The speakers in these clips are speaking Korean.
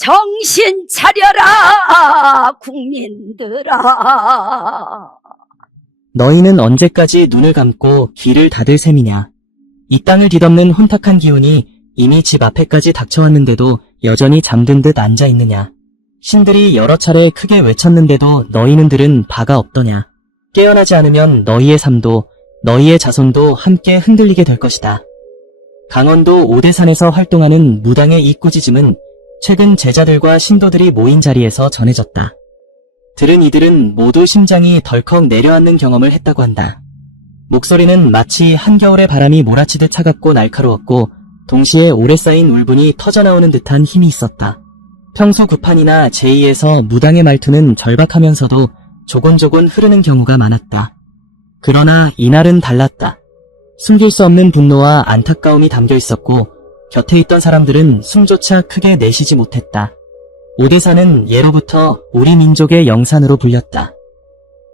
정신 차려라 국민들아. 너희는 언제까지 눈을 감고 귀를 닫을 셈이냐. 이 땅을 뒤덮는 혼탁한 기운이 이미 집 앞에까지 닥쳐왔는데도 여전히 잠든 듯 앉아있느냐. 신들이 여러 차례 크게 외쳤는데도 너희는들은 바가 없더냐. 깨어나지 않으면 너희의 삶도 너희의 자손도 함께 흔들리게 될 것이다. 강원도 오대산에서 활동하는 무당의 이 꾸짖음은 최근 제자들과 신도들이 모인 자리에서 전해졌다. 들은 이들은 모두 심장이 덜컥 내려앉는 경험을 했다고 한다. 목소리는 마치 한겨울의 바람이 몰아치듯 차갑고 날카로웠고 동시에 오래 쌓인 울분이 터져나오는 듯한 힘이 있었다. 평소 구판이나 제의에서 무당의 말투는 절박하면서도 조곤조곤 흐르는 경우가 많았다. 그러나 이날은 달랐다. 숨길 수 없는 분노와 안타까움이 담겨 있었고 곁에 있던 사람들은 숨조차 크게 내쉬지 못했다. 오대산은 예로부터 우리 민족의 영산으로 불렸다.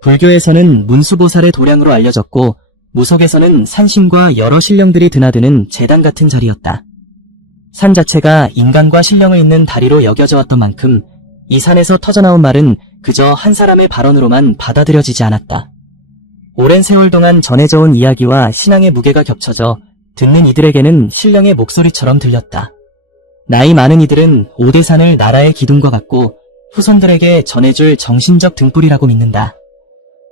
불교에서는 문수보살의 도량으로 알려졌고 무속에서는 산신과 여러 신령들이 드나드는 제단 같은 자리였다. 산 자체가 인간과 신령을 잇는 다리로 여겨져 왔던 만큼 이 산에서 터져나온 말은 그저 한 사람의 발언으로만 받아들여지지 않았다. 오랜 세월 동안 전해져온 이야기와 신앙의 무게가 겹쳐져 듣는 이들에게는 신령의 목소리처럼 들렸다. 나이 많은 이들은 오대산을 나라의 기둥과 같고 후손들에게 전해줄 정신적 등불이라고 믿는다.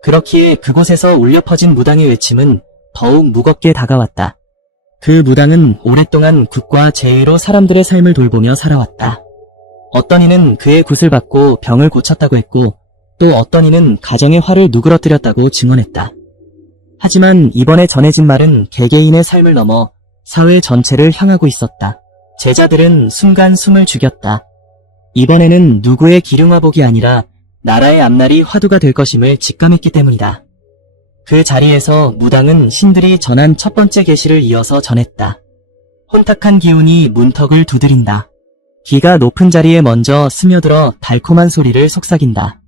그렇기에 그곳에서 울려 퍼진 무당의 외침은 더욱 무겁게 다가왔다. 그 무당은 오랫동안 굿과 제의로 사람들의 삶을 돌보며 살아왔다. 어떤 이는 그의 굿을 받고 병을 고쳤다고 했고 또 어떤 이는 가정의 화를 누그러뜨렸다고 증언했다. 하지만 이번에 전해진 말은 개개인의 삶을 넘어 사회 전체를 향하고 있었다. 제자들은 순간 숨을 죽였다. 이번에는 누구의 기륭화복이 아니라 나라의 앞날이 화두가 될 것임을 직감했기 때문이다. 그 자리에서 무당은 신들이 전한 첫 번째 계시를 이어서 전했다. 혼탁한 기운이 문턱을 두드린다. 기가 높은 자리에 먼저 스며들어 달콤한 소리를 속삭인다.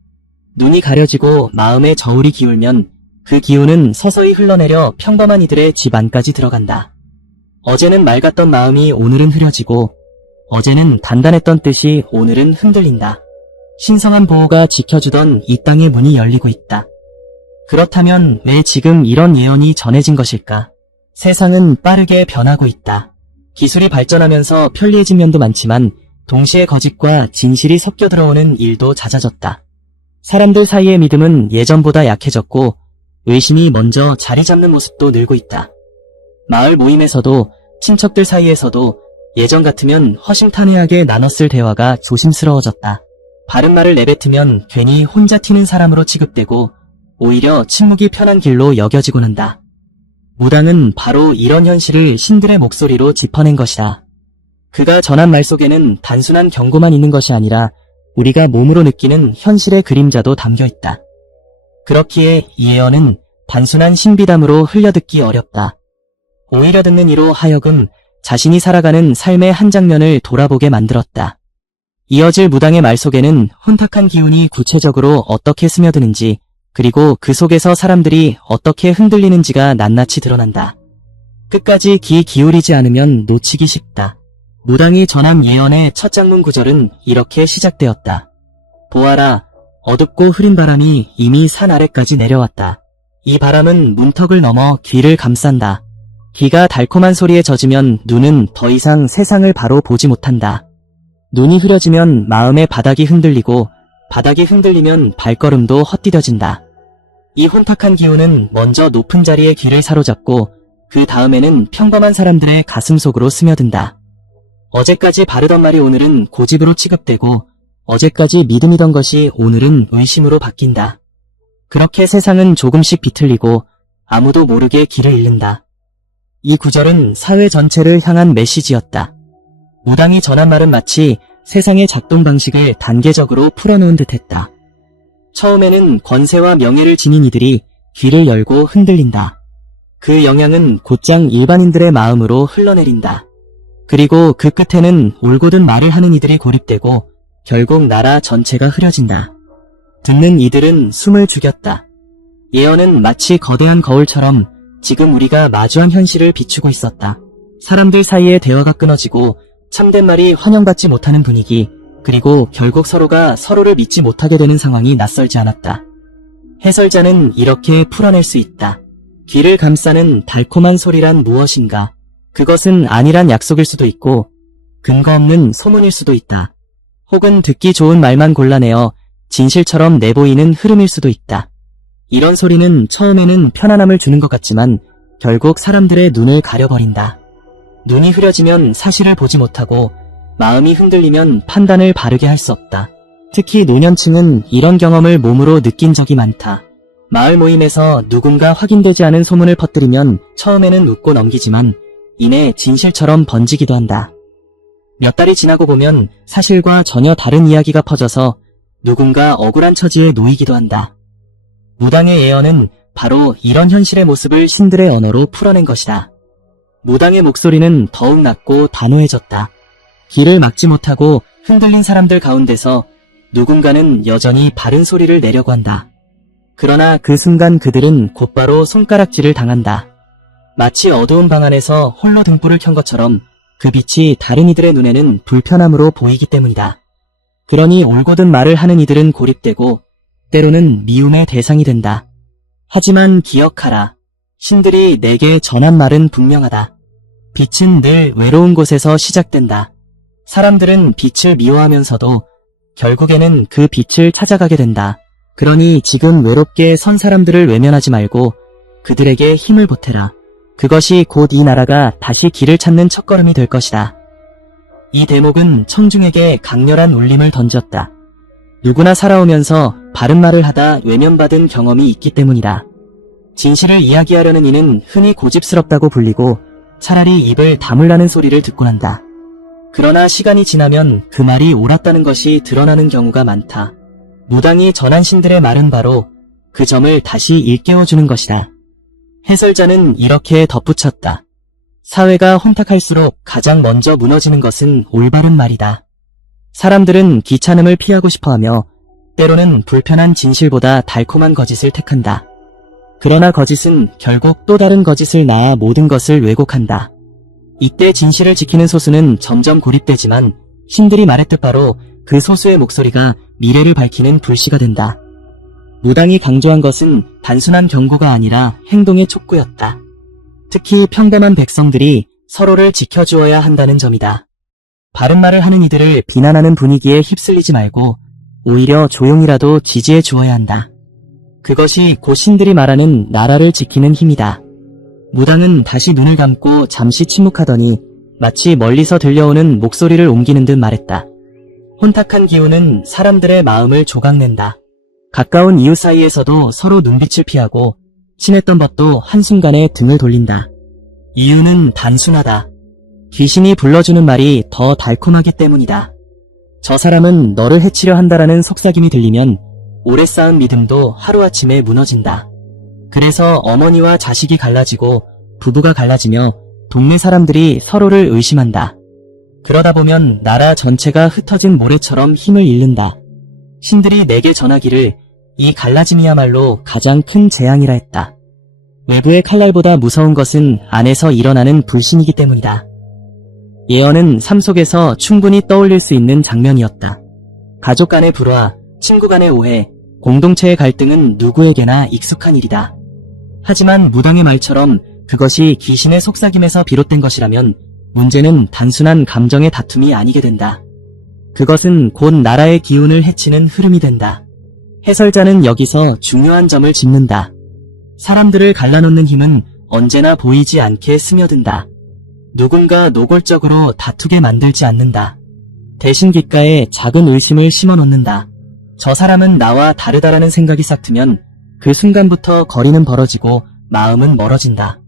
눈이 가려지고 마음에 저울이 기울면 그 기운은 서서히 흘러내려 평범한 이들의 집 안까지 들어간다. 어제는 맑았던 마음이 오늘은 흐려지고 어제는 단단했던 뜻이 오늘은 흔들린다. 신성한 보호가 지켜주던 이 땅의 문이 열리고 있다. 그렇다면 왜 지금 이런 예언이 전해진 것일까? 세상은 빠르게 변하고 있다. 기술이 발전하면서 편리해진 면도 많지만 동시에 거짓과 진실이 섞여 들어오는 일도 잦아졌다. 사람들 사이의 믿음은 예전보다 약해졌고 의심이 먼저 자리 잡는 모습도 늘고 있다. 마을 모임에서도 친척들 사이에서도 예전 같으면 허심탄회하게 나눴을 대화가 조심스러워졌다. 바른 말을 내뱉으면 괜히 혼자 튀는 사람으로 취급되고 오히려 침묵이 편한 길로 여겨지곤 한다. 무당은 바로 이런 현실을 신들의 목소리로 짚어낸 것이다. 그가 전한 말 속에는 단순한 경고만 있는 것이 아니라 우리가 몸으로 느끼는 현실의 그림자도 담겨 있다. 그렇기에 이 예언은 단순한 신비담으로 흘려듣기 어렵다. 오히려 듣는 이로 하여금 자신이 살아가는 삶의 한 장면을 돌아보게 만들었다. 이어질 무당의 말 속에는 혼탁한 기운이 구체적으로 어떻게 스며드는지 그리고 그 속에서 사람들이 어떻게 흔들리는지가 낱낱이 드러난다. 끝까지 귀 기울이지 않으면 놓치기 쉽다. 무당이 전한 예언의 첫 장문 구절은 이렇게 시작되었다. 보아라, 어둡고 흐린 바람이 이미 산 아래까지 내려왔다. 이 바람은 문턱을 넘어 귀를 감싼다. 귀가 달콤한 소리에 젖으면 눈은 더 이상 세상을 바로 보지 못한다. 눈이 흐려지면 마음의 바닥이 흔들리고 바닥이 흔들리면 발걸음도 헛디뎌진다. 이 혼탁한 기운은 먼저 높은 자리에 귀를 사로잡고 그 다음에는 평범한 사람들의 가슴 속으로 스며든다. 어제까지 바르던 말이 오늘은 고집으로 취급되고 어제까지 믿음이던 것이 오늘은 의심으로 바뀐다. 그렇게 세상은 조금씩 비틀리고 아무도 모르게 길을 잃는다. 이 구절은 사회 전체를 향한 메시지였다. 무당이 전한 말은 마치 세상의 작동 방식을 단계적으로 풀어놓은 듯했다. 처음에는 권세와 명예를 지닌 이들이 귀를 열고 흔들린다. 그 영향은 곧장 일반인들의 마음으로 흘러내린다. 그리고 그 끝에는 올곧은 말을 하는 이들이 고립되고 결국 나라 전체가 흐려진다. 듣는 이들은 숨을 죽였다. 예언은 마치 거대한 거울처럼 지금 우리가 마주한 현실을 비추고 있었다. 사람들 사이의 대화가 끊어지고 참된 말이 환영받지 못하는 분위기, 그리고 결국 서로가 서로를 믿지 못하게 되는 상황이 낯설지 않았다. 해설자는 이렇게 풀어낼 수 있다. 귀를 감싸는 달콤한 소리란 무엇인가? 그것은 아니란 약속일 수도 있고 근거 없는 소문일 수도 있다. 혹은 듣기 좋은 말만 골라내어 진실처럼 내보이는 흐름일 수도 있다. 이런 소리는 처음에는 편안함을 주는 것 같지만 결국 사람들의 눈을 가려버린다. 눈이 흐려지면 사실을 보지 못하고 마음이 흔들리면 판단을 바르게 할 수 없다. 특히 노년층은 이런 경험을 몸으로 느낀 적이 많다. 마을 모임에서 누군가 확인되지 않은 소문을 퍼뜨리면 처음에는 웃고 넘기지만 이내 진실처럼 번지기도 한다. 몇 달이 지나고 보면 사실과 전혀 다른 이야기가 퍼져서 누군가 억울한 처지에 놓이기도 한다. 무당의 예언은 바로 이런 현실의 모습을 신들의 언어로 풀어낸 것이다. 무당의 목소리는 더욱 낮고 단호해졌다. 길을 막지 못하고 흔들린 사람들 가운데서 누군가는 여전히 바른 소리를 내려고 한다. 그러나 그 순간 그들은 곧바로 손가락질을 당한다. 마치 어두운 방 안에서 홀로 등불을 켠 것처럼 그 빛이 다른 이들의 눈에는 불편함으로 보이기 때문이다. 그러니 올곧은 말을 하는 이들은 고립되고 때로는 미움의 대상이 된다. 하지만 기억하라. 신들이 내게 전한 말은 분명하다. 빛은 늘 외로운 곳에서 시작된다. 사람들은 빛을 미워하면서도 결국에는 그 빛을 찾아가게 된다. 그러니 지금 외롭게 선 사람들을 외면하지 말고 그들에게 힘을 보태라. 그것이 곧 이 나라가 다시 길을 찾는 첫걸음이 될 것이다. 이 대목은 청중에게 강렬한 울림을 던졌다. 누구나 살아오면서 바른 말을 하다 외면받은 경험이 있기 때문이다. 진실을 이야기하려는 이는 흔히 고집스럽다고 불리고 차라리 입을 다물라는 소리를 듣곤 한다. 그러나 시간이 지나면 그 말이 옳았다는 것이 드러나는 경우가 많다. 무당이 전한 신들의 말은 바로 그 점을 다시 일깨워주는 것이다. 해설자는 이렇게 덧붙였다. 사회가 혼탁할수록 가장 먼저 무너지는 것은 올바른 말이다. 사람들은 귀찮음을 피하고 싶어하며 때로는 불편한 진실보다 달콤한 거짓을 택한다. 그러나 거짓은 결국 또 다른 거짓을 낳아 모든 것을 왜곡한다. 이때 진실을 지키는 소수는 점점 고립되지만 신들이 말했듯 바로 그 소수의 목소리가 미래를 밝히는 불씨가 된다. 무당이 강조한 것은 단순한 경고가 아니라 행동의 촉구였다. 특히 평범한 백성들이 서로를 지켜주어야 한다는 점이다. 바른 말을 하는 이들을 비난하는 분위기에 휩쓸리지 말고 오히려 조용히라도 지지해 주어야 한다. 그것이 곧 신들이 말하는 나라를 지키는 힘이다. 무당은 다시 눈을 감고 잠시 침묵하더니 마치 멀리서 들려오는 목소리를 옮기는 듯 말했다. 혼탁한 기운은 사람들의 마음을 조각낸다. 가까운 이웃 사이에서도 서로 눈빛을 피하고 친했던 법도 한순간에 등을 돌린다. 이유는 단순하다. 귀신이 불러주는 말이 더 달콤하기 때문이다. 저 사람은 너를 해치려 한다라는 속삭임이 들리면 오래 쌓은 믿음도 하루아침에 무너진다. 그래서 어머니와 자식이 갈라지고 부부가 갈라지며 동네 사람들이 서로를 의심한다. 그러다 보면 나라 전체가 흩어진 모래처럼 힘을 잃는다. 신들이 내게 전하기를 이 갈라짐이야말로 가장 큰 재앙이라 했다. 외부의 칼날보다 무서운 것은 안에서 일어나는 불신이기 때문이다. 예언은 삶 속에서 충분히 떠올릴 수 있는 장면이었다. 가족 간의 불화, 친구 간의 오해, 공동체의 갈등은 누구에게나 익숙한 일이다. 하지만 무당의 말처럼 그것이 귀신의 속삭임에서 비롯된 것이라면 문제는 단순한 감정의 다툼이 아니게 된다. 그것은 곧 나라의 기운을 해치는 흐름이 된다. 해설자는 여기서 중요한 점을 짚는다. 사람들을 갈라놓는 힘은 언제나 보이지 않게 스며든다. 누군가 노골적으로 다투게 만들지 않는다. 대신 귓가에 작은 의심을 심어놓는다. 저 사람은 나와 다르다라는 생각이 싹 트면 그 순간부터 거리는 벌어지고 마음은 멀어진다.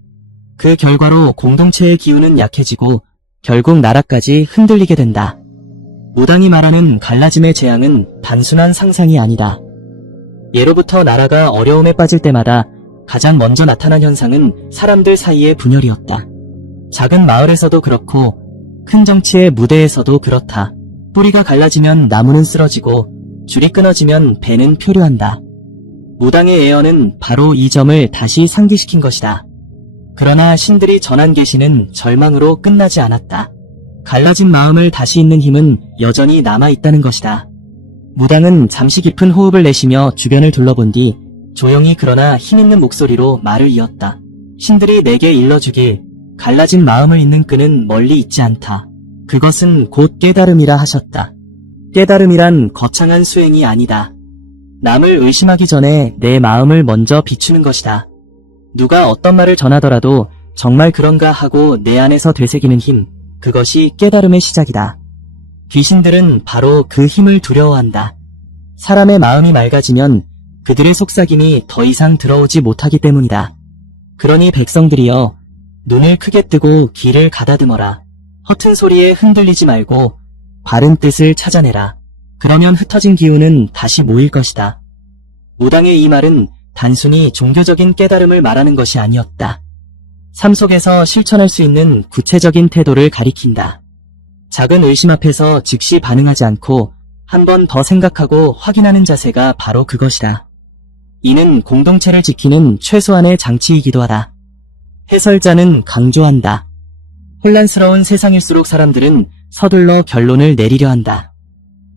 그 결과로 공동체의 기운은 약해지고 결국 나라까지 흔들리게 된다. 무당이 말하는 갈라짐의 재앙은 단순한 상상이 아니다. 예로부터 나라가 어려움에 빠질 때마다 가장 먼저 나타난 현상은 사람들 사이의 분열이었다. 작은 마을에서도 그렇고 큰 정치의 무대에서도 그렇다. 뿌리가 갈라지면 나무는 쓰러지고 줄이 끊어지면 배는 표류한다. 무당의 예언은 바로 이 점을 다시 상기시킨 것이다. 그러나 신들이 전한 계시는 절망으로 끝나지 않았다. 갈라진 마음을 다시 잇는 힘은 여전히 남아있다는 것이다. 무당은 잠시 깊은 호흡을 내쉬며 주변을 둘러본 뒤 조용히 그러나 힘있는 목소리로 말을 이었다. 신들이 내게 일러주길 갈라진 마음을 잇는 끈은 멀리 있지 않다. 그것은 곧 깨달음이라 하셨다. 깨달음이란 거창한 수행이 아니다. 남을 의심하기 전에 내 마음을 먼저 비추는 것이다. 누가 어떤 말을 전하더라도 정말 그런가 하고 내 안에서 되새기는 힘, 그것이 깨달음의 시작이다. 귀신들은 바로 그 힘을 두려워한다. 사람의 마음이 맑아지면 그들의 속삭임이 더 이상 들어오지 못하기 때문이다. 그러니 백성들이여, 눈을 크게 뜨고 귀를 가다듬어라. 허튼 소리에 흔들리지 말고 바른 뜻을 찾아내라. 그러면 흩어진 기운은 다시 모일 것이다. 무당의 이 말은 단순히 종교적인 깨달음을 말하는 것이 아니었다. 삶 속에서 실천할 수 있는 구체적인 태도를 가리킨다. 작은 의심 앞에서 즉시 반응하지 않고 한 번 더 생각하고 확인하는 자세가 바로 그것이다. 이는 공동체를 지키는 최소한의 장치이기도 하다. 해설자는 강조한다. 혼란스러운 세상일수록 사람들은 서둘러 결론을 내리려 한다.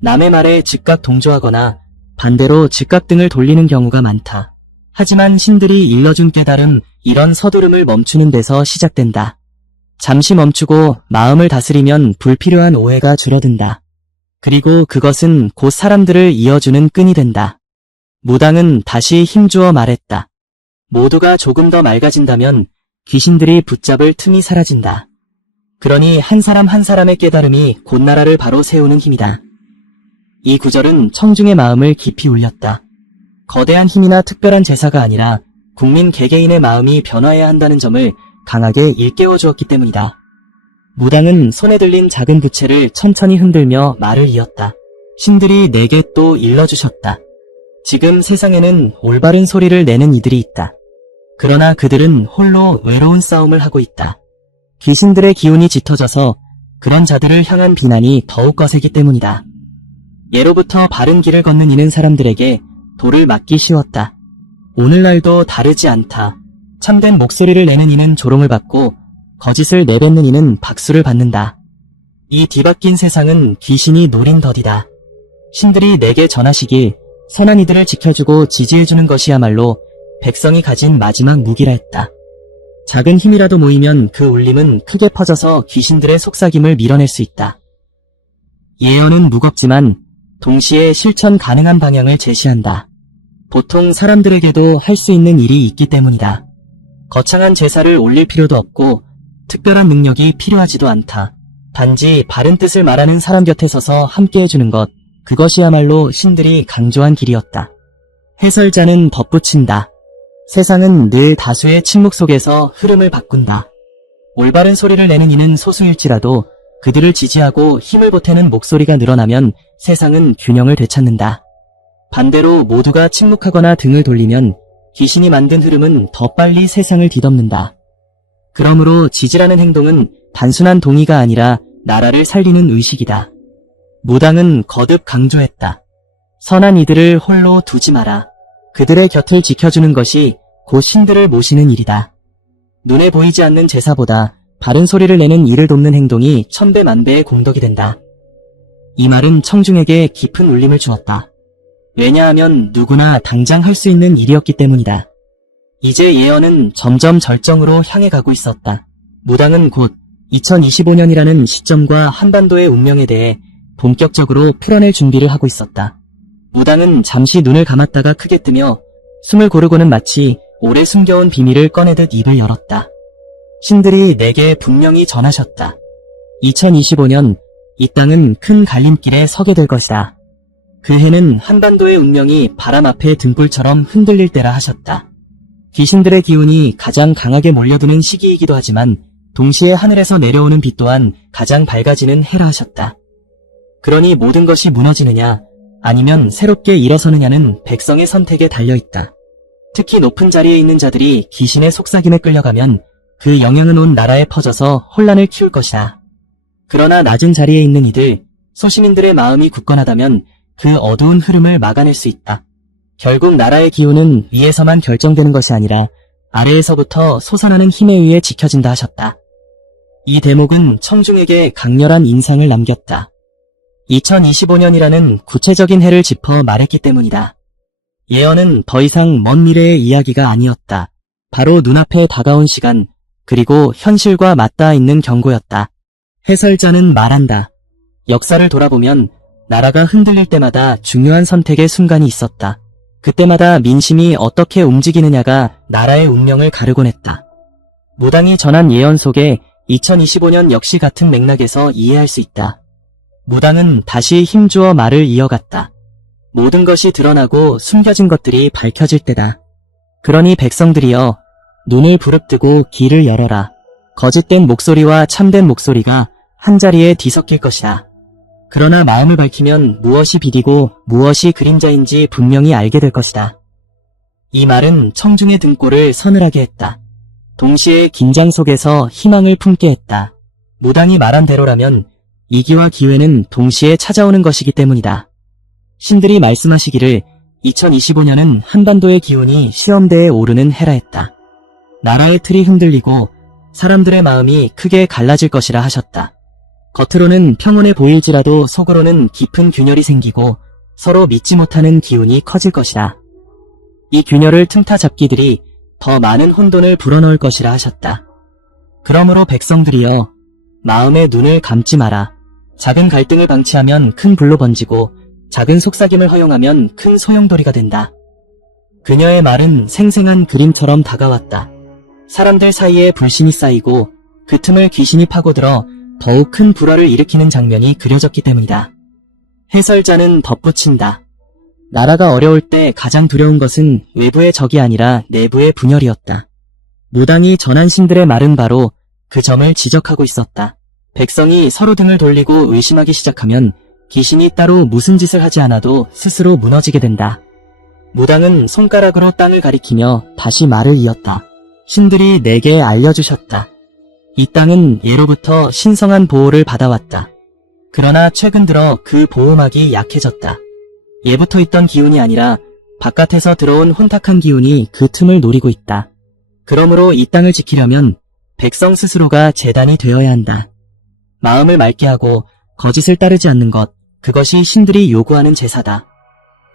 남의 말에 즉각 동조하거나 반대로 즉각 등을 돌리는 경우가 많다. 하지만 신들이 일러준 깨달음, 이런 서두름을 멈추는 데서 시작된다. 잠시 멈추고 마음을 다스리면 불필요한 오해가 줄어든다. 그리고 그것은 곧 사람들을 이어주는 끈이 된다. 무당은 다시 힘주어 말했다. 모두가 조금 더 맑아진다면 귀신들이 붙잡을 틈이 사라진다. 그러니 한 사람 한 사람의 깨달음이 곧 나라를 바로 세우는 힘이다. 이 구절은 청중의 마음을 깊이 울렸다. 거대한 힘이나 특별한 제사가 아니라 국민 개개인의 마음이 변화해야 한다는 점을 강하게 일깨워 주었기 때문이다. 무당은 손에 들린 작은 부채를 천천히 흔들며 말을 이었다. 신들이 내게 또 일러주셨다. 지금 세상에는 올바른 소리를 내는 이들이 있다. 그러나 그들은 홀로 외로운 싸움을 하고 있다. 귀신들의 기운이 짙어져서 그런 자들을 향한 비난이 더욱 거세기 때문이다. 예로부터 바른 길을 걷는 이는 사람들에게 돌을 맞기 쉬웠다. 오늘날도 다르지 않다. 참된 목소리를 내는 이는 조롱을 받고 거짓을 내뱉는 이는 박수를 받는다. 이 뒤바뀐 세상은 귀신이 노린 덫이다. 신들이 내게 전하시길 선한 이들을 지켜주고 지지해주는 것이야말로 백성이 가진 마지막 무기라 했다. 작은 힘이라도 모이면 그 울림은 크게 퍼져서 귀신들의 속삭임을 밀어낼 수 있다. 예언은 무겁지만 동시에 실천 가능한 방향을 제시한다. 보통 사람들에게도 할 수 있는 일이 있기 때문이다. 거창한 제사를 올릴 필요도 없고 특별한 능력이 필요하지도 않다. 단지 바른 뜻을 말하는 사람 곁에 서서 함께 해주는 것, 그것이야말로 신들이 강조한 길이었다. 해설자는 덧붙인다. 세상은 늘 다수의 침묵 속에서 흐름을 바꾼다. 올바른 소리를 내는 이는 소수일지라도 그들을 지지하고 힘을 보태는 목소리가 늘어나면 세상은 균형을 되찾는다. 반대로 모두가 침묵하거나 등을 돌리면 귀신이 만든 흐름은 더 빨리 세상을 뒤덮는다. 그러므로 지지라는 행동은 단순한 동의가 아니라 나라를 살리는 의식이다. 무당은 거듭 강조했다. 선한 이들을 홀로 두지 마라. 그들의 곁을 지켜주는 것이 곧 신들을 모시는 일이다. 눈에 보이지 않는 제사보다 바른 소리를 내는 이를 돕는 행동이 천배만배의 공덕이 된다. 이 말은 청중에게 깊은 울림을 주었다. 왜냐하면 누구나 당장 할 수 있는 일이었기 때문이다. 이제 예언은 점점 절정으로 향해 가고 있었다. 무당은 곧 2025년이라는 시점과 한반도의 운명에 대해 본격적으로 풀어낼 준비를 하고 있었다. 무당은 잠시 눈을 감았다가 크게 뜨며 숨을 고르고는 마치 오래 숨겨온 비밀을 꺼내듯 입을 열었다. 신들이 내게 분명히 전하셨다. 2025년 이 땅은 큰 갈림길에 서게 될 것이다. 그 해는 한반도의 운명이 바람 앞에 등불처럼 흔들릴 때라 하셨다. 귀신들의 기운이 가장 강하게 몰려드는 시기이기도 하지만 동시에 하늘에서 내려오는 빛 또한 가장 밝아지는 해라 하셨다. 그러니 모든 것이 무너지느냐 아니면 새롭게 일어서느냐는 백성의 선택에 달려있다. 특히 높은 자리에 있는 자들이 귀신의 속삭임에 끌려가면 그 영향은 온 나라에 퍼져서 혼란을 키울 것이다. 그러나 낮은 자리에 있는 이들, 소시민들의 마음이 굳건하다면 그 어두운 흐름을 막아낼 수 있다. 결국 나라의 기운은 위에서만 결정되는 것이 아니라 아래에서부터 솟아나는 힘에 의해 지켜진다 하셨다. 이 대목은 청중에게 강렬한 인상을 남겼다. 2025년이라는 구체적인 해를 짚어 말했기 때문이다. 예언은 더 이상 먼 미래의 이야기가 아니었다. 바로 눈앞에 다가온 시간, 그리고 현실과 맞닿아 있는 경고였다. 해설자는 말한다. 역사를 돌아보면 나라가 흔들릴 때마다 중요한 선택의 순간이 있었다. 그때마다 민심이 어떻게 움직이느냐가 나라의 운명을 가르곤 했다. 무당이 전한 예언 속에 2025년 역시 같은 맥락에서 이해할 수 있다. 무당은 다시 힘주어 말을 이어갔다. 모든 것이 드러나고 숨겨진 것들이 밝혀질 때다. 그러니 백성들이여, 눈을 부릅뜨고 귀를 열어라. 거짓된 목소리와 참된 목소리가 한자리에 뒤섞일 것이다. 그러나 마음을 밝히면 무엇이 빛이고 무엇이 그림자인지 분명히 알게 될 것이다. 이 말은 청중의 등골을 서늘하게 했다. 동시에 긴장 속에서 희망을 품게 했다. 무당이 말한 대로라면 위기와 기회는 동시에 찾아오는 것이기 때문이다. 신들이 말씀하시기를 2025년은 한반도의 기운이 시험대에 오르는 해라 했다. 나라의 틀이 흔들리고 사람들의 마음이 크게 갈라질 것이라 하셨다. 겉으로는 평온해 보일지라도 속으로는 깊은 균열이 생기고 서로 믿지 못하는 기운이 커질 것이다. 이 균열을 틈타 잡기들이 더 많은 혼돈을 불어넣을 것이라 하셨다. 그러므로 백성들이여, 마음의 눈을 감지 마라. 작은 갈등을 방치하면 큰 불로 번지고 작은 속삭임을 허용하면 큰 소용돌이가 된다. 그녀의 말은 생생한 그림처럼 다가왔다. 사람들 사이에 불신이 쌓이고 그 틈을 귀신이 파고들어 더욱 큰 불화를 일으키는 장면이 그려졌기 때문이다. 해설자는 덧붙인다. 나라가 어려울 때 가장 두려운 것은 외부의 적이 아니라 내부의 분열이었다. 무당이 전한 신들의 말은 바로 그 점을 지적하고 있었다. 백성이 서로 등을 돌리고 의심하기 시작하면 귀신이 따로 무슨 짓을 하지 않아도 스스로 무너지게 된다. 무당은 손가락으로 땅을 가리키며 다시 말을 이었다. 신들이 내게 알려주셨다. 이 땅은 예로부터 신성한 보호를 받아왔다. 그러나 최근 들어 그 보호막이 약해졌다. 예부터 있던 기운이 아니라 바깥에서 들어온 혼탁한 기운이 그 틈을 노리고 있다. 그러므로 이 땅을 지키려면 백성 스스로가 제단이 되어야 한다. 마음을 맑게 하고 거짓을 따르지 않는 것, 그것이 신들이 요구하는 제사다.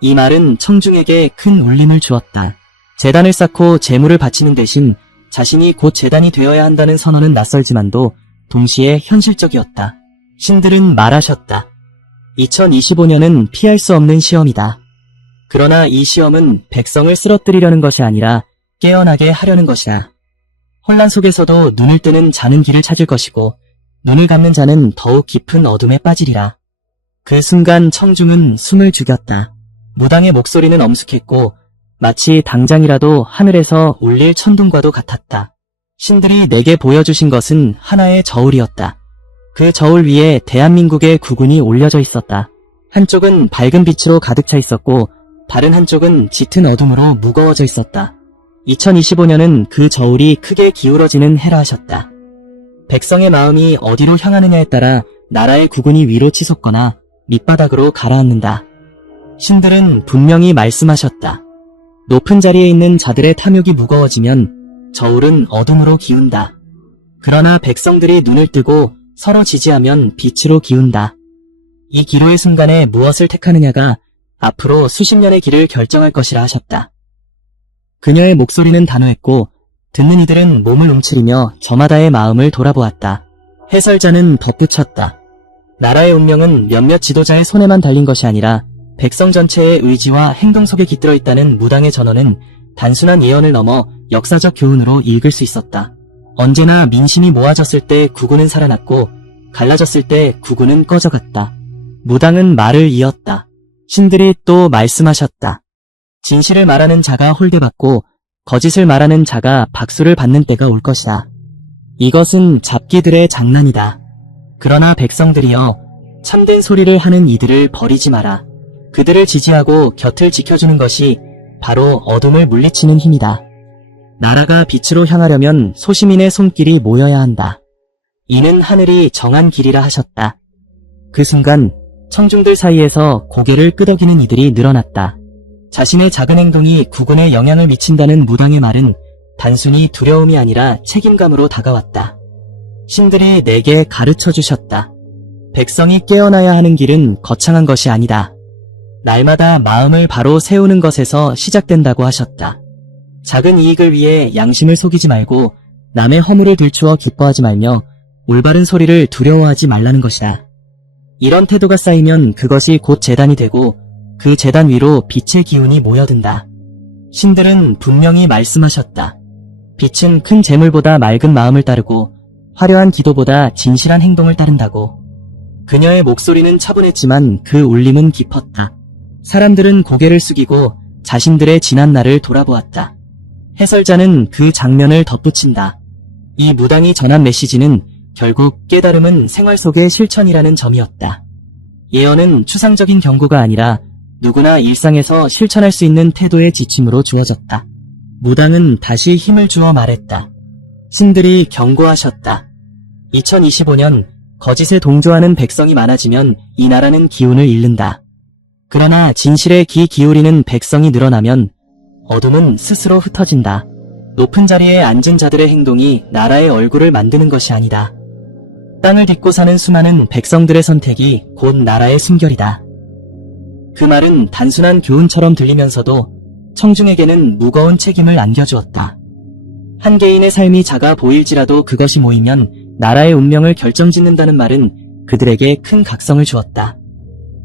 이 말은 청중에게 큰 울림을 주었다. 제단을 쌓고 제물을 바치는 대신 자신이 곧 제단이 되어야 한다는 선언은 낯설지만도 동시에 현실적이었다. 신들은 말하셨다. 2025년은 피할 수 없는 시험이다. 그러나 이 시험은 백성을 쓰러뜨리려는 것이 아니라 깨어나게 하려는 것이다. 혼란 속에서도 눈을 뜨는 자는 길을 찾을 것이고 눈을 감는 자는 더욱 깊은 어둠에 빠지리라. 그 순간 청중은 숨을 죽였다. 무당의 목소리는 엄숙했고 마치 당장이라도 하늘에서 울릴 천둥과도 같았다. 신들이 내게 보여주신 것은 하나의 저울이었다. 그 저울 위에 대한민국의 국운이 올려져 있었다. 한쪽은 밝은 빛으로 가득 차 있었고 다른 한쪽은 짙은 어둠으로 무거워져 있었다. 2025년은 그 저울이 크게 기울어지는 해라 하셨다. 백성의 마음이 어디로 향하느냐에 따라 나라의 국운이 위로 치솟거나 밑바닥으로 가라앉는다. 신들은 분명히 말씀하셨다. 높은 자리에 있는 자들의 탐욕이 무거워지면 저울은 어둠으로 기운다. 그러나 백성들이 눈을 뜨고 서로 지지하면 빛으로 기운다. 이 기로의 순간에 무엇을 택하느냐가 앞으로 수십 년의 길을 결정할 것이라 하셨다. 그녀의 목소리는 단호했고 듣는 이들은 몸을 움츠리며 저마다의 마음을 돌아보았다. 해설자는 덧붙였다. 나라의 운명은 몇몇 지도자의 손에만 달린 것이 아니라 백성 전체의 의지와 행동 속에 깃들어 있다는 무당의 전언은 단순한 예언을 넘어 역사적 교훈으로 읽을 수 있었다. 언제나 민심이 모아졌을 때 국운은 살아났고 갈라졌을 때 국운은 꺼져갔다. 무당은 말을 이었다. 신들이 또 말씀하셨다. 진실을 말하는 자가 홀대받고 거짓을 말하는 자가 박수를 받는 때가 올 것이다. 이것은 잡기들의 장난이다. 그러나 백성들이여, 참된 소리를 하는 이들을 버리지 마라. 그들을 지지하고 곁을 지켜주는 것이 바로 어둠을 물리치는 힘이다. 나라가 빛으로 향하려면 소시민의 손길이 모여야 한다. 이는 하늘이 정한 길이라 하셨다. 그 순간 청중들 사이에서 고개를 끄덕이는 이들이 늘어났다. 자신의 작은 행동이 국운에 영향을 미친다는 무당의 말은 단순히 두려움이 아니라 책임감으로 다가왔다. 신들이 내게 가르쳐 주셨다. 백성이 깨어나야 하는 길은 거창한 것이 아니다. 날마다 마음을 바로 세우는 것에서 시작된다고 하셨다. 작은 이익을 위해 양심을 속이지 말고 남의 허물을 들추어 기뻐하지 말며 올바른 소리를 두려워하지 말라는 것이다. 이런 태도가 쌓이면 그것이 곧 재단이 되고 그 재단 위로 빛의 기운이 모여든다. 신들은 분명히 말씀하셨다. 빛은 큰 재물보다 맑은 마음을 따르고 화려한 기도보다 진실한 행동을 따른다고. 그녀의 목소리는 차분했지만 그 울림은 깊었다. 사람들은 고개를 숙이고 자신들의 지난 날을 돌아보았다. 해설자는 그 장면을 덧붙인다. 이 무당이 전한 메시지는 결국 깨달음은 생활 속의 실천이라는 점이었다. 예언은 추상적인 경고가 아니라 누구나 일상에서 실천할 수 있는 태도의 지침으로 주어졌다. 무당은 다시 힘을 주어 말했다. 신들이 경고하셨다. 2025년 거짓에 동조하는 백성이 많아지면 이 나라는 기운을 잃는다. 그러나 진실에 귀 기울이는 백성이 늘어나면 어둠은 스스로 흩어진다. 높은 자리에 앉은 자들의 행동이 나라의 얼굴을 만드는 것이 아니다. 땅을 딛고 사는 수많은 백성들의 선택이 곧 나라의 숨결이다. 그 말은 단순한 교훈처럼 들리면서도 청중에게는 무거운 책임을 안겨주었다. 한 개인의 삶이 작아 보일지라도 그것이 모이면 나라의 운명을 결정짓는다는 말은 그들에게 큰 각성을 주었다.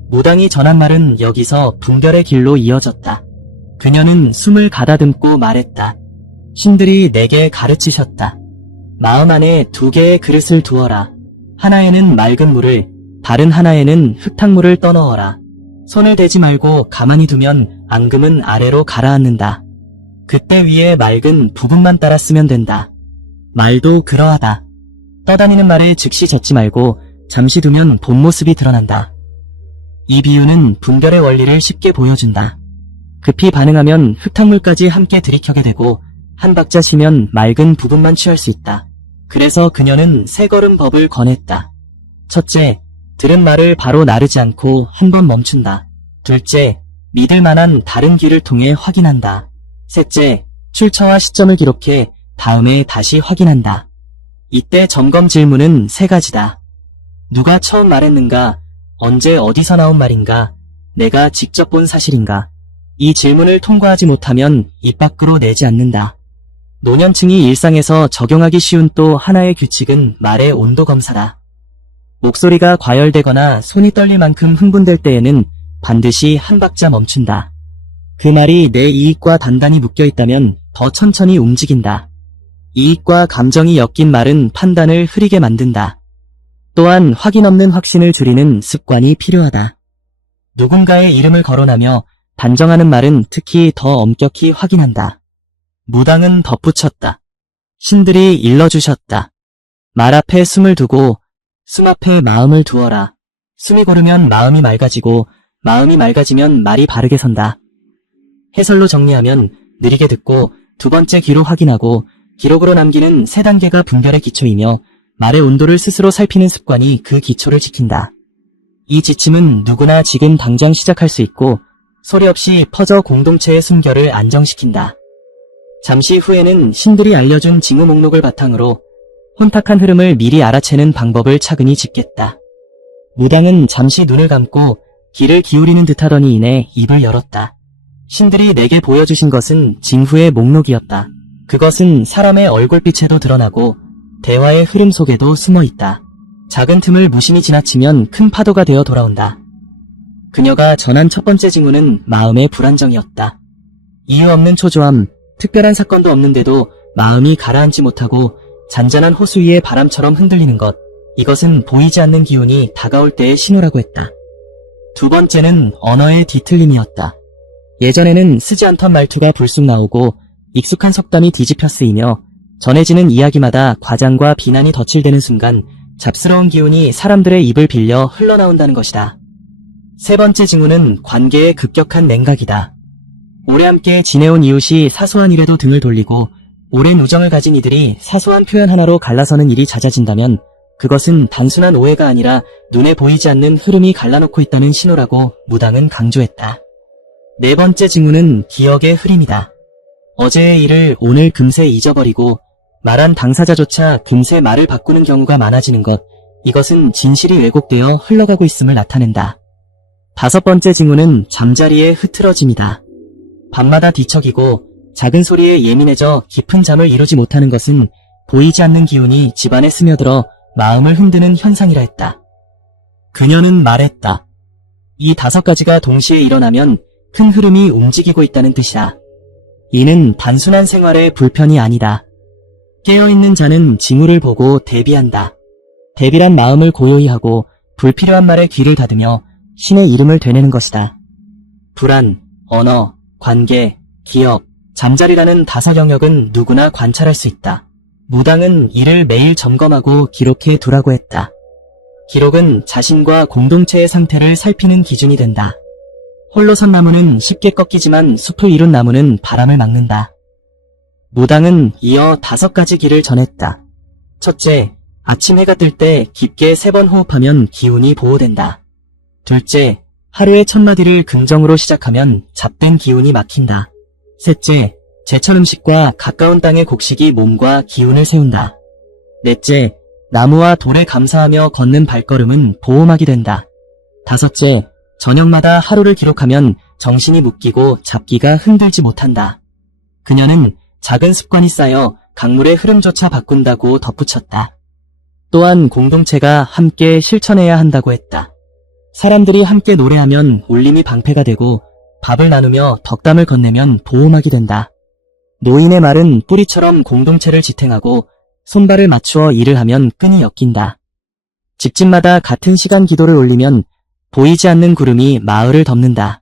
무당이 전한 말은 여기서 분별의 길로 이어졌다. 그녀는 숨을 가다듬고 말했다. 신들이 내게 가르치셨다. 마음 안에 2개의 그릇을 두어라. 하나에는 맑은 물을, 다른 하나에는 흙탕물을 떠넣어라. 손을 대지 말고 가만히 두면 앙금은 아래로 가라앉는다. 그때 위에 맑은 부분만 따라 쓰면 된다. 말도 그러하다. 떠다니는 말에 즉시 젖지 말고 잠시 두면 본 모습이 드러난다. 이 비유는 분별의 원리를 쉽게 보여준다. 급히 반응하면 흙탕물까지 함께 들이켜게 되고 한 박자 쉬면 맑은 부분만 취할 수 있다. 그래서 그녀는 3걸음 법을 권했다. 첫째, 들은 말을 바로 나르지 않고 한 번 멈춘다. 둘째, 믿을 만한 다른 길을 통해 확인한다. 셋째, 출처와 시점을 기록해 다음에 다시 확인한다. 이때 점검 질문은 3가지다. 누가 처음 말했는가? 언제 어디서 나온 말인가? 내가 직접 본 사실인가? 이 질문을 통과하지 못하면 입 밖으로 내지 않는다. 노년층이 일상에서 적용하기 쉬운 또 하나의 규칙은 말의 온도 검사다. 목소리가 과열되거나 손이 떨릴 만큼 흥분될 때에는 반드시 한 박자 멈춘다. 그 말이 내 이익과 단단히 묶여있다면 더 천천히 움직인다. 이익과 감정이 엮인 말은 판단을 흐리게 만든다. 또한 확인 없는 확신을 줄이는 습관이 필요하다. 누군가의 이름을 거론하며 단정하는 말은 특히 더 엄격히 확인한다. 무당은 덧붙였다. 신들이 일러주셨다. 말 앞에 숨을 두고 숨 앞에 마음을 두어라. 숨이 고르면 마음이 맑아지고 마음이 맑아지면 말이 바르게 선다. 해설로 정리하면 느리게 듣고 2번째 귀로 확인하고 기록으로 남기는 3단계가 분별의 기초이며 말의 온도를 스스로 살피는 습관이 그 기초를 지킨다. 이 지침은 누구나 지금 당장 시작할 수 있고 소리 없이 퍼져 공동체의 숨결을 안정시킨다. 잠시 후에는 신들이 알려준 징후 목록을 바탕으로 혼탁한 흐름을 미리 알아채는 방법을 차근히 짚겠다. 무당은 잠시 눈을 감고 귀를 기울이는 듯하더니 이내 입을 열었다. 신들이 내게 보여주신 것은 징후의 목록이었다. 그것은 사람의 얼굴빛에도 드러나고 대화의 흐름 속에도 숨어있다. 작은 틈을 무심히 지나치면 큰 파도가 되어 돌아온다. 그녀가 전한 첫 번째 징후는 마음의 불안정이었다. 이유 없는 초조함, 특별한 사건도 없는데도 마음이 가라앉지 못하고 잔잔한 호수 위의 바람처럼 흔들리는 것, 이것은 보이지 않는 기운이 다가올 때의 신호라고 했다. 2번째는 언어의 뒤틀림이었다. 예전에는 쓰지 않던 말투가 불쑥 나오고 익숙한 속담이 뒤집혀 쓰이며 전해지는 이야기마다 과장과 비난이 덧칠되는 순간 잡스러운 기운이 사람들의 입을 빌려 흘러나온다는 것이다. 3번째 징후는 관계의 급격한 냉각이다. 오래 함께 지내온 이웃이 사소한 일에도 등을 돌리고 오랜 우정을 가진 이들이 사소한 표현 하나로 갈라서는 일이 잦아진다면 그것은 단순한 오해가 아니라 눈에 보이지 않는 흐름이 갈라놓고 있다는 신호라고 무당은 강조했다. 4번째 징후는 기억의 흐림이다. 어제의 일을 오늘 금세 잊어버리고 말한 당사자조차 금세 말을 바꾸는 경우가 많아지는 것, 이것은 진실이 왜곡되어 흘러가고 있음을 나타낸다. 5번째 징후는 잠자리의 흐트러짐이다. 밤마다 뒤척이고 작은 소리에 예민해져 깊은 잠을 이루지 못하는 것은 보이지 않는 기운이 집안에 스며들어 마음을 흔드는 현상이라 했다. 그녀는 말했다. 이 5가지가 동시에 일어나면 큰 흐름이 움직이고 있다는 뜻이다. 이는 단순한 생활의 불편이 아니다. 깨어있는 자는 징후를 보고 대비한다. 대비란 마음을 고요히 하고 불필요한 말에 귀를 닫으며 신의 이름을 되뇌는 것이다. 불안, 언어, 관계, 기업, 잠자리라는 다사 영역은 누구나 관찰할 수 있다. 무당은 이를 매일 점검하고 기록해 두라고 했다. 기록은 자신과 공동체의 상태를 살피는 기준이 된다. 홀로 선 나무는 쉽게 꺾이지만 숲을 이룬 나무는 바람을 막는다. 무당은 이어 5가지 길을 전했다. 첫째, 아침 해가 뜰 때 깊게 3번 호흡하면 기운이 보호된다. 둘째, 하루의 첫 마디를 긍정으로 시작하면 잡된 기운이 막힌다. 셋째, 제철 음식과 가까운 땅의 곡식이 몸과 기운을 세운다. 넷째, 나무와 돌에 감사하며 걷는 발걸음은 보호막이 된다. 5째, 저녁마다 하루를 기록하면 정신이 묶이고 잡기가 흔들지 못한다. 그녀는 작은 습관이 쌓여 강물의 흐름조차 바꾼다고 덧붙였다. 또한 공동체가 함께 실천해야 한다고 했다. 사람들이 함께 노래하면 울림이 방패가 되고 밥을 나누며 덕담을 건네면 보호막이 된다. 노인의 말은 뿌리처럼 공동체를 지탱하고 손발을 맞추어 일을 하면 끈이 엮인다. 집집마다 같은 시간 기도를 올리면 보이지 않는 구름이 마을을 덮는다.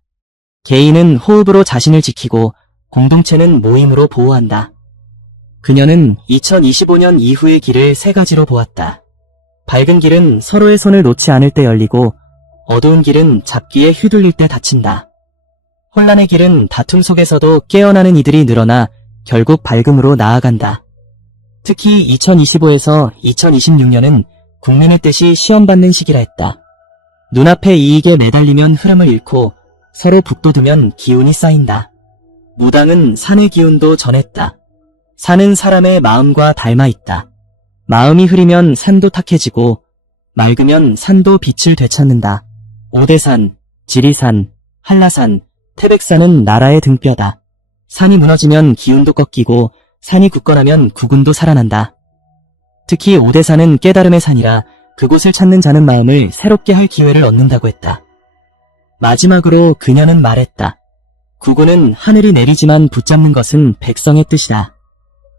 개인은 호흡으로 자신을 지키고 공동체는 모임으로 보호한다. 그녀는 2025년 이후의 길을 3가지로 보았다. 밝은 길은 서로의 손을 놓지 않을 때 열리고 어두운 길은 잡기에 휘둘릴 때 닫힌다. 혼란의 길은 다툼 속에서도 깨어나는 이들이 늘어나 결국 밝음으로 나아간다. 특히 2025에서 2026년은 국민의 뜻이 시험받는 시기라 했다. 눈앞의 이익에 매달리면 흐름을 잃고 서로 북돋으면 기운이 쌓인다. 무당은 산의 기운도 전했다. 산은 사람의 마음과 닮아 있다. 마음이 흐리면 산도 탁해지고 맑으면 산도 빛을 되찾는다. 오대산, 지리산, 한라산, 태백산은 나라의 등뼈다. 산이 무너지면 기운도 꺾이고 산이 굳건하면 국운도 살아난다. 특히 오대산은 깨달음의 산이라 그곳을 찾는 자는 마음을 새롭게 할 기회를 얻는다고 했다. 마지막으로 그녀는 말했다. 국운은 하늘이 내리지만 붙잡는 것은 백성의 뜻이다.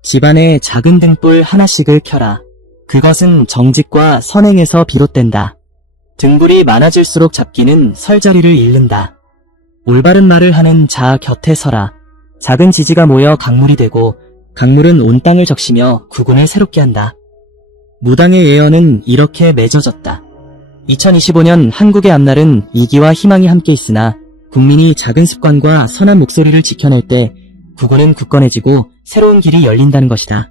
집안에 작은 등불 하나씩을 켜라. 그것은 정직과 선행에서 비롯된다. 등불이 많아질수록 잡기는 설 자리를 잃는다. 올바른 말을 하는 자 곁에 서라. 작은 지지가 모여 강물이 되고 강물은 온 땅을 적시며 국운을 새롭게 한다. 무당의 예언은 이렇게 맺어졌다. 2025년 한국의 앞날은 위기와 희망이 함께 있으나 국민이 작은 습관과 선한 목소리를 지켜낼 때 국운은 굳건해지고 새로운 길이 열린다는 것이다.